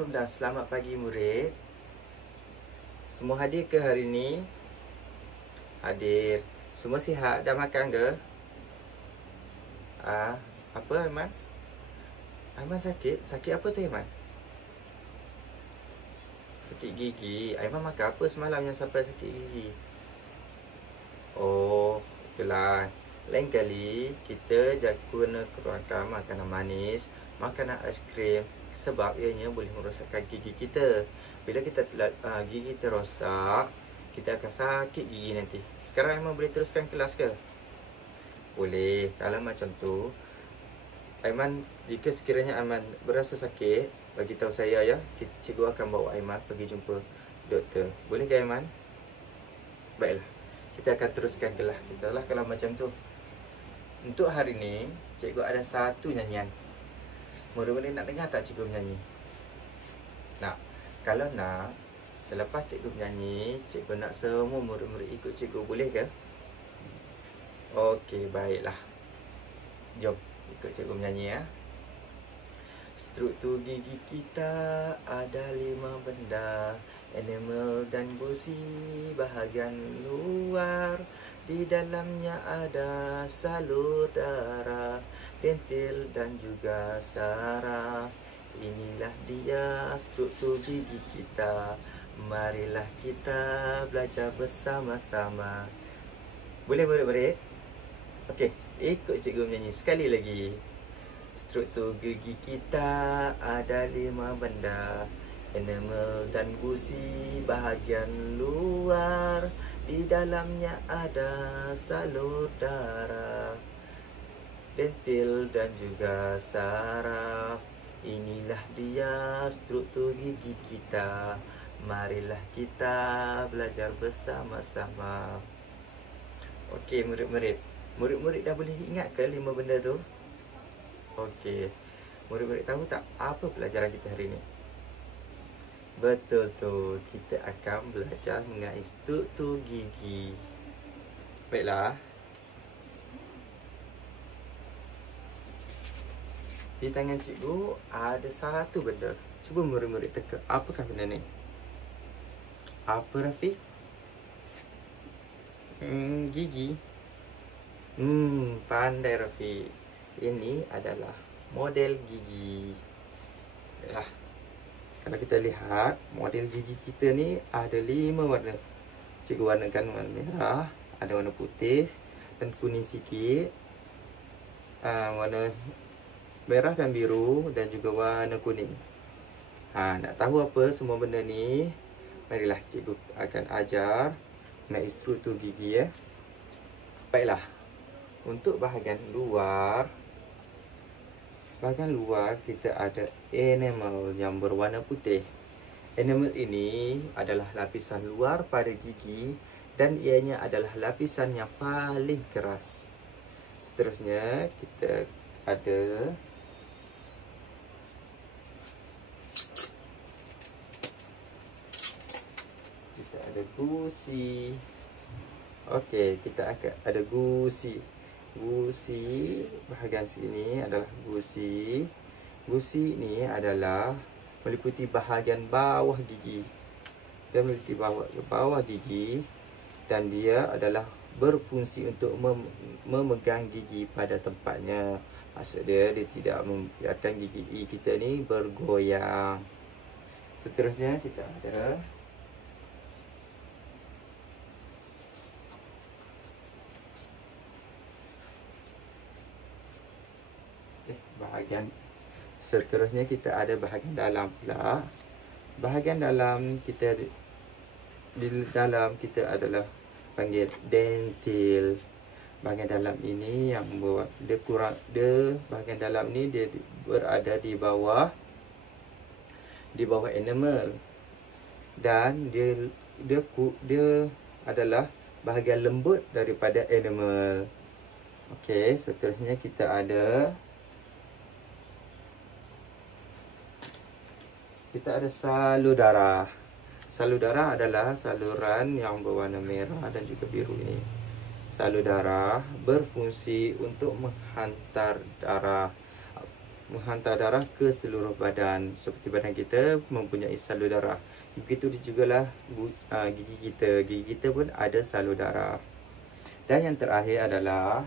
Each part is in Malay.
Assalamualaikum dan selamat pagi murid. Semua hadir ke hari ini? Hadir. Semua sihat? Dah makan ke? Apa Aiman? Aiman sakit? Sakit apa tu Aiman? Sakit gigi. Aiman makan apa semalam yang sampai sakit gigi? Oh, itulah. Lain kali kita guna kurangkan makanan manis, makanan aiskrim, sebab ianya boleh merosakkan gigi kita. Bila kita gigi kita rosak, kita akan sakit gigi nanti. Sekarang Aiman boleh teruskan kelas ke? Boleh. Kalau macam tu, Aiman, jika sekiranya Aiman berasa sakit, bagi tahu saya ya. Cikgu akan bawa Aiman pergi jumpa doktor. Boleh ke Aiman? Baiklah. Kita akan teruskan kelas kita lah kalau macam tu. Untuk hari ni, cikgu ada satu nyanyian. Murid-murid nak dengar tak cikgu menyanyi? Nak? Kalau nak, selepas cikgu menyanyi, cikgu nak semua murid-murid ikut cikgu. Boleh ke? Okey, baiklah. Jom ikut cikgu menyanyi ya. Struktur gigi kita ada 5 benda: enamel dan gusi, bahagian luar. Di dalamnya ada salur darah, dentil dan juga saraf. Inilah dia struktur gigi kita. Marilah kita belajar bersama-sama. Boleh murid-murid? Okey, ikut cikgu menyanyi sekali lagi. Struktur gigi kita ada 5 benda: enamel dan gusi, bahagian luar. Di dalamnya ada salur darah, dentil dan juga saraf. Inilah dia struktur gigi kita. Marilah kita belajar bersama-sama. Okey murid-murid. Murid-murid dah boleh ingat ke 5 benda tu? Okey. Murid-murid tahu tak apa pelajaran kita hari ni? Betul tu, kita akan belajar mengenai struktur gigi. Baiklah. Di tangan cikgu ada satu benda. Cuba murid-murid teka, apakah benda ni? Apa Rafiq? Gigi. Pandai Rafiq. Ini adalah model gigi. Baiklah. Kalau kita lihat, model gigi kita ni ada 5 warna. Cikgu warnakan warna merah, ada warna putih dan kuning sikit, warna merah dan biru dan juga warna kuning. Nak tahu apa semua benda ni? Marilah cikgu akan ajar mengenai struktur gigi ya. Baiklah. Untuk bahagian luar kita ada enamel yang berwarna putih. Enamel ini adalah lapisan luar pada gigi dan ianya adalah lapisan yang paling keras. Seterusnya kita ada gusi. Okey, kita akan ada gusi. Gusi bahagian sini adalah gusi. Gusi ni adalah meliputi bahagian bawah gigi. Dia meliputi bawah gigi dan dia adalah berfungsi untuk memegang gigi pada tempatnya. Maksud dia tidak membiarkan gigi kita ni bergoyang. Seterusnya kita ada Seterusnya kita ada bahagian dalam pula. Bahagian dalam kita adalah panggil dentil. Bahagian dalam ini yang bahagian dalam ni dia berada di bawah enamel dan dia adalah bahagian lembut daripada enamel. Okey, seterusnya kita ada salur darah. Salur darah adalah saluran yang berwarna merah dan juga biru ini. Salur darah berfungsi untuk menghantar darah menghantar darah ke seluruh badan. Seperti badan kita mempunyai salur darah, begitu jugalah gigi kita. Gigi kita pun ada salur darah. Dan yang terakhir adalah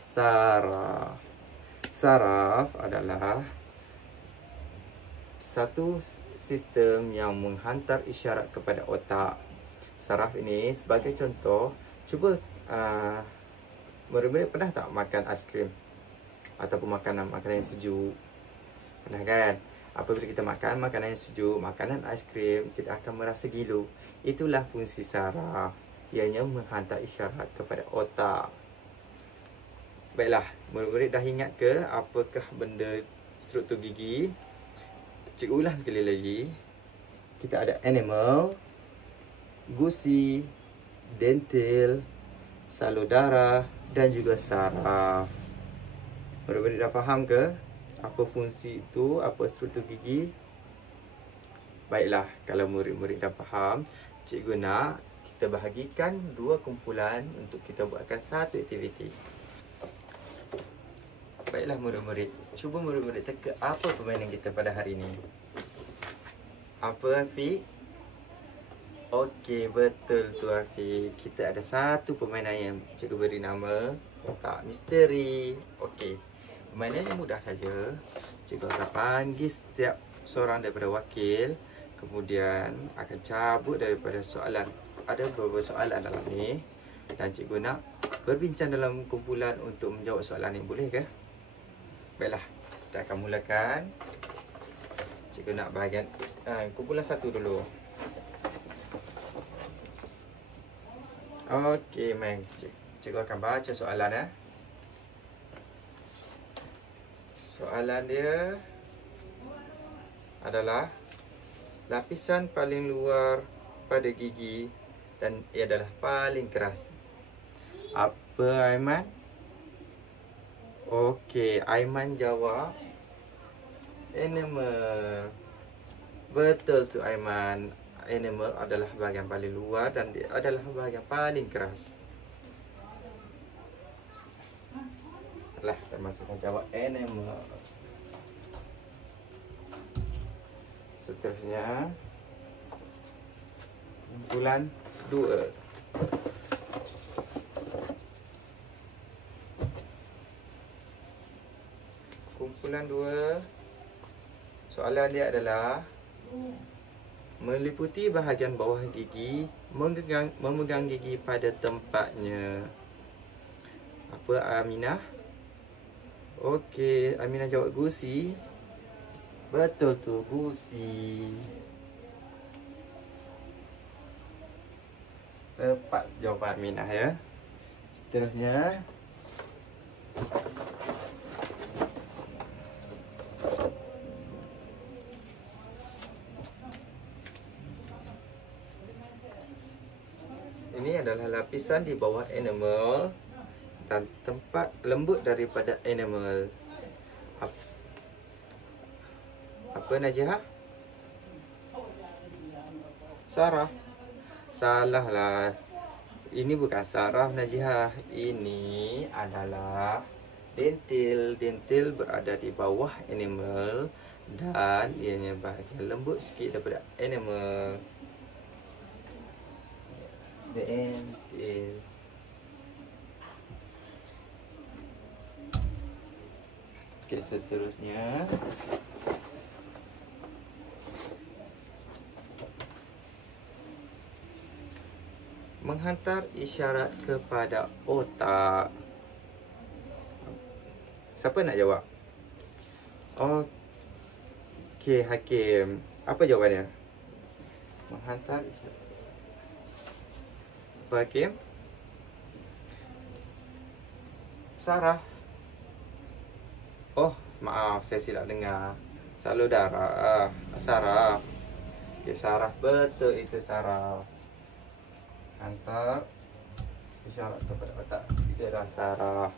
saraf. Saraf adalah satu sistem yang menghantar isyarat kepada otak. Saraf ini sebagai contoh, cuba murid-murid pernah tak makan aiskrim ataupun makanan yang sejuk? Pernah kan? Apabila kita makan makanan yang sejuk, makanan aiskrim, kita akan merasa gilu. Itulah fungsi saraf, ianya menghantar isyarat kepada otak. Baiklah, murid-murid dah ingat ke apakah benda struktur gigi? Cikgu ulang sekali lagi. Kita ada enamel, gusi, dentil, salur darah dan juga saraf. Murid-murid dah faham ke apa fungsi itu, apa struktur gigi? Baiklah, kalau murid-murid dah faham, cikgu nak kita bahagikan dua kumpulan untuk kita buatkan satu aktiviti. Baiklah murid-murid, cuba murid-murid teka apa permainan kita pada hari ini. Apa Afiq? Okey, betul tu Afiq. Kita ada satu permainan yang cikgu beri nama kotak misteri. Okey, permainan yang mudah saja. Cikgu akan panggil setiap seorang daripada wakil, kemudian akan cabut daripada soalan. Ada beberapa soalan dalam ni, dan cikgu nak berbincang dalam kumpulan untuk menjawab soalan ni. Boleh ke? Baiklah, kita akan mulakan. Cikgu nak bahagian kumpulan satu dulu. Okey, main. Cikgu akan baca soalan . Soalan dia adalah lapisan paling luar pada gigi dan ia adalah paling keras. Apa Aiman? Okey, Aiman jawab enamel. Betul tu Aiman. Enamel adalah bahagian paling luar dan dia adalah bahagian paling keras. Alah, termasukkan jawab enamel. Seterusnya, kumpulan 2. Kumpulan 2, soalan dia adalah meliputi bahagian bawah gigi, memegang gigi pada tempatnya. Apa Aminah? Okey, Aminah jawab gusi. Betul tu, gusi. Tepat jawapan Aminah ya. Seterusnya, ini adalah lapisan di bawah enamel dan tempat lembut daripada enamel. Apa Najihah? Saraf. Salah lah. Ini bukan saraf Najihah. Ini adalah dentil. Dentil berada di bawah enamel dan ianya bahagian lembut sikit daripada enamel. Dentil. Okey, seterusnya menghantar isyarat kepada otak. Siapa nak jawab? Okey, Hakim. Apa jawapannya? Menghantar isyarat. Apa Hakim? Saraf. Oh, maaf, saya silap dengar. Salur darah. Saraf. Okey, saraf. Betul, itu saraf. Hantar isyarat kepada otak. Itu adalah saraf.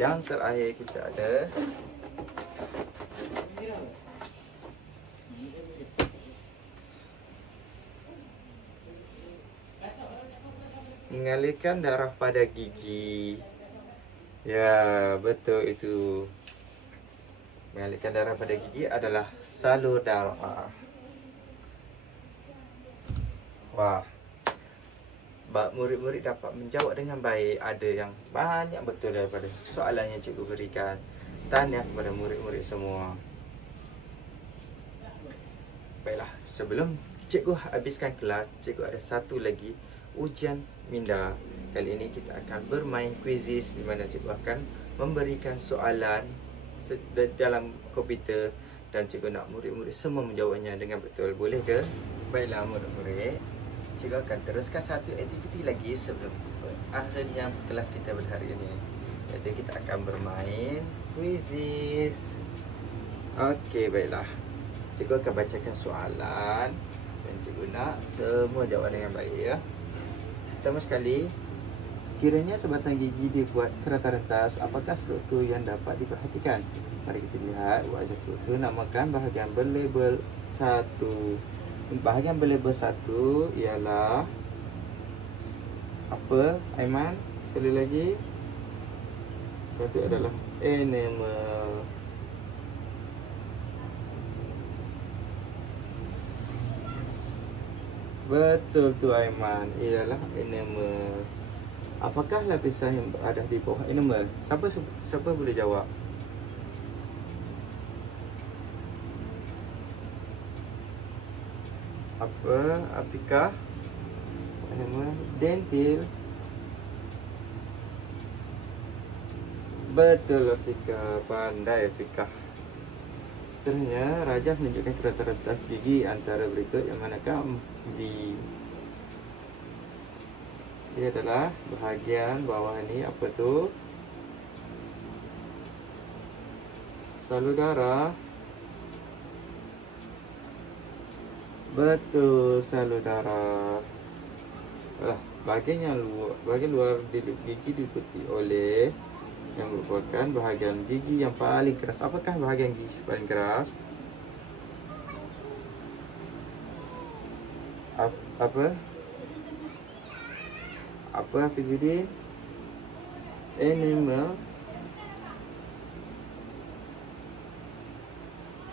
Yang terakhir kita ada mengalirkan darah pada gigi. Ya, betul itu. Mengalirkan darah pada gigi adalah salur darah. Wah, murid-murid dapat menjawab dengan baik. Ada yang banyak betul daripada soalan yang cikgu berikan. Tahniah kepada murid-murid semua. Baiklah, sebelum cikgu habiskan kelas, cikgu ada satu lagi ujian minda. Kali ini kita akan bermain quizzes di mana cikgu akan memberikan soalan dalam komputer dan cikgu nak murid-murid semua menjawabnya dengan betul. Boleh ke? Baiklah murid-murid, cikgu akan teruskan satu aktiviti lagi sebelum akhirnya kelas kita pada hari ini, iaitu kita akan bermain quizzes. Okey, baiklah. Cikgu akan bacakan soalan dan cikgu nak semua jawab dengan baik ya. Pertama sekali, sekiranya sebatang gigi dibuat kerata rentas, apakah struktur yang dapat diperhatikan? Mari kita lihat wajah struktur. Namakan bahagian berlabel 1. Bahagian berlabel 1 ialah apa, Aiman? Sekali lagi. Satu adalah enamel. Betul tu Aiman, ialah enamel. Apakah lapisan yang berada di bawah enamel? Siapa boleh jawab? Apa? Apakah enamel? Dentil. Betul Afika, pandai Afika. Seterusnya, rajah menunjukkan kerata rentas gigi antara berikut yang manakah di. Ia adalah bahagian bawah ni. Apa tu? Salur darah. Betul, salur darah. Bahagian luar gigi diliputi oleh yang merupakan bahagian gigi yang paling keras. Apakah bahagian gigi paling keras? Apa Hafizuddin? Enamel.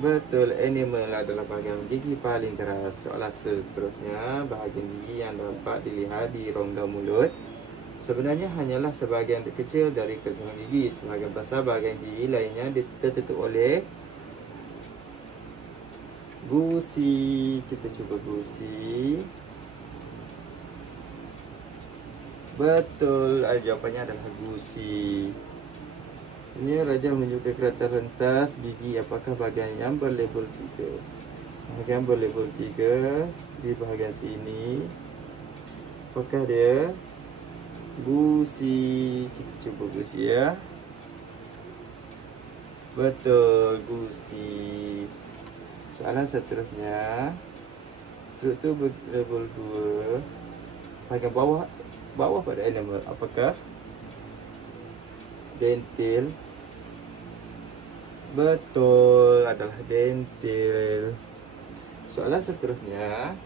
Betul, enamel adalah bahagian gigi paling keras. Soalan seterusnya, bahagian gigi yang dapat dilihat di rongga mulut sebenarnya hanyalah sebahagian kecil dari keseluruhan gigi. Sebahagian besar bahagian gigi lainnya tertutup oleh gusi. Kita cuba gusi. Betul, jawapannya adalah gusi. Ini Raja menunjukkan kerata rentas gigi. Apakah bahagian yang berlabel 3? Bahagian berlabel 3 di bahagian sini. Apakah dia? Gusi. Kita cuba gusi ya. Betul, gusi. Soalan seterusnya, struktur berlabel 2 bahagian bawah pada enamel. Apakah? Dentil. Betul, adalah dentil. Soalan seterusnya,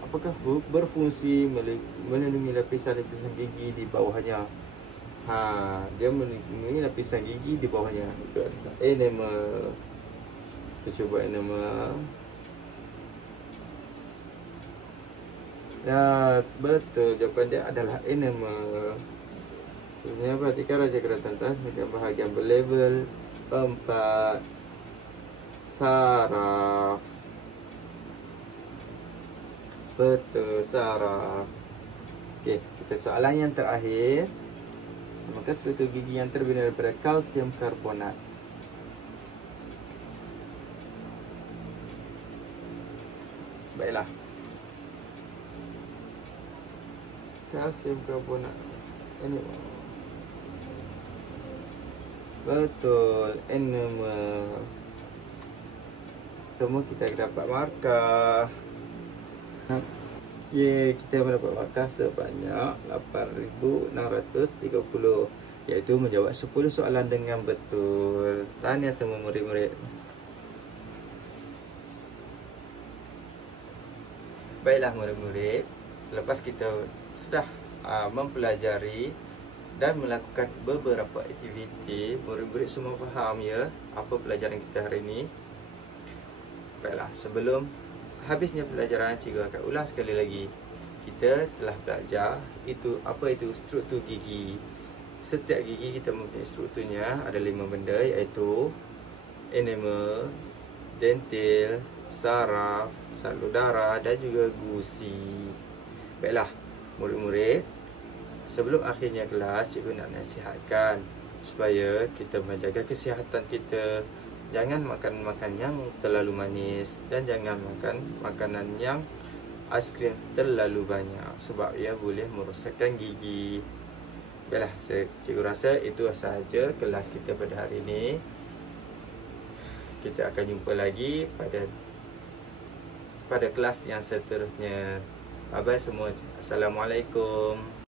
apakah berfungsi melindungi lapisan-lapisan gigi di bawahnya? Dia melindungi lapisan gigi di bawahnya. Itu adalah enamel. Kita cuba enamel. Ya, betul. Jawapan dia adalah enamel. Sebenarnya perhatikan Raja kerata rentas dengan bahagian berlabel 4. Saraf. Betul, saraf. Okey, kita soalan yang terakhir. Maka struktur gigi yang terbina daripada kalsium karbonat. Baiklah. Kalsium karbonat. Ini betul, enamel. Semua kita dapat markah. Kita mendapat markah sebanyak 8,630, iaitu menjawab 10 soalan dengan betul. Tahniah semua murid-murid. Baiklah murid-murid, selepas kita sudah mempelajari dan melakukan beberapa aktiviti. Murid-murid semua faham ya apa pelajaran kita hari ini? Baiklah, sebelum habisnya pelajaran, cikgu akan ulang sekali lagi. Kita telah belajar apa itu struktur gigi. Setiap gigi kita mempunyai strukturnya, ada 5 benda, iaitu enamel, dentil, saraf, salur darah dan juga gusi. Baiklah, murid-murid, sebelum akhirnya kelas, cikgu nak nasihatkan supaya kita menjaga kesihatan kita. Jangan makan yang terlalu manis dan jangan makan makanan yang aiskrim terlalu banyak sebab ia boleh merosakkan gigi. Baiklah, cikgu rasa itu sahaja kelas kita pada hari ini. Kita akan jumpa lagi pada kelas yang seterusnya. Bye bye semua. Assalamualaikum.